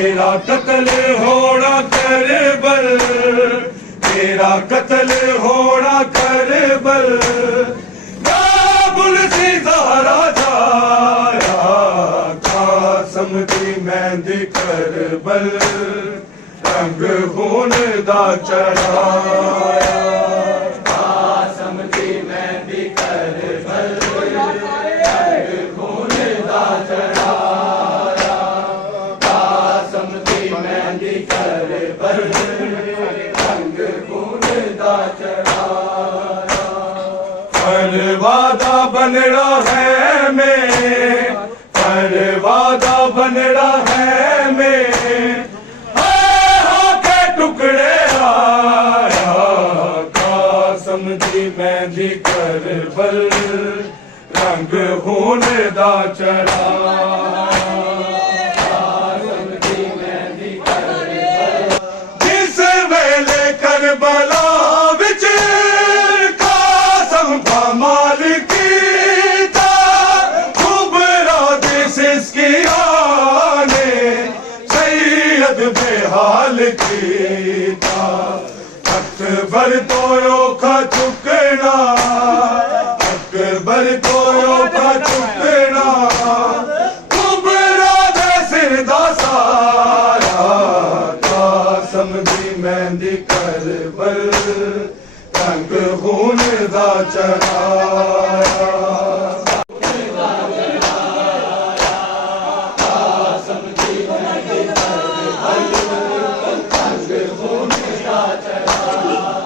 तेरा कत्ल होना करबल, तेरा कत्ल होना करबल, काबुल सी ज़हरा जाया, कासम दी मेहंदी करबल, रंग खून दा चढ़ाया, कासम दी मेहंदी करबल, रंग खून दा चढ़ाया, कासम दी मेहंदी करबल, रंग खून दा चढ़ाया। परवादा बनड़ा है मैं, परवादा बनड़ा है मैं, के टुकड़े आया, कासम दी मेहंदी करबल, रंग खून दा चढ़ाया, कासम दी मेहंदी करबल। जिस वेले करबला विच कासम कमाल कीता, कुबरा दे सिसकिया ने सैयद बेहाल कीता, अकबर तो औखा चुकना, अकबर तो औखा चुकना, कुबरा दे सिर दा सारा, कासम दी मेहंदी करबल, रंग खून दा चढ़ाया, कासम दी मेहंदी करबल, रंग खून दा चढ़ाया।